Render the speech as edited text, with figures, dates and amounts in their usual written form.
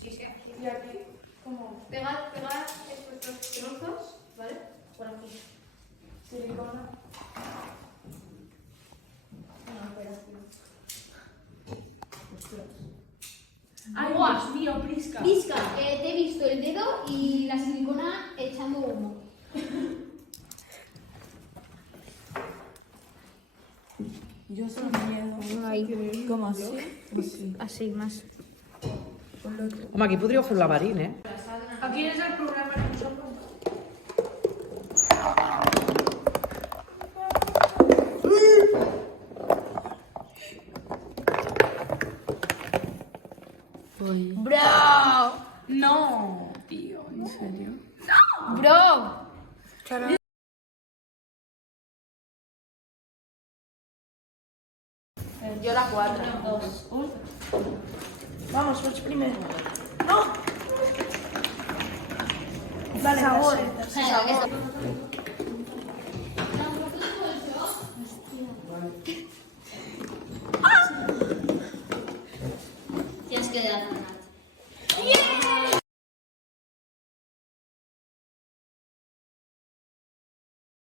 Sí, sí. Y aquí, como Pegar estos trozos, ¿vale? Por aquí. silicona. No, espera, ¡Ay, ¡buah! Dios mío, Prisca! Prisca, te he visto el dedo y la silicona echando humo. Yo solo miedo. Ahí. ¿Cómo así? Así, más. Home, aquí podríeu fer un laberint, eh? Aquí és el programa que nosaltres... ¡Bro! No, tío, ¿en serio? ¡Bro! Yo la 4. 2, 1. Vamos, pues primero. ¡No! Vale, sabor. Tienes que dar.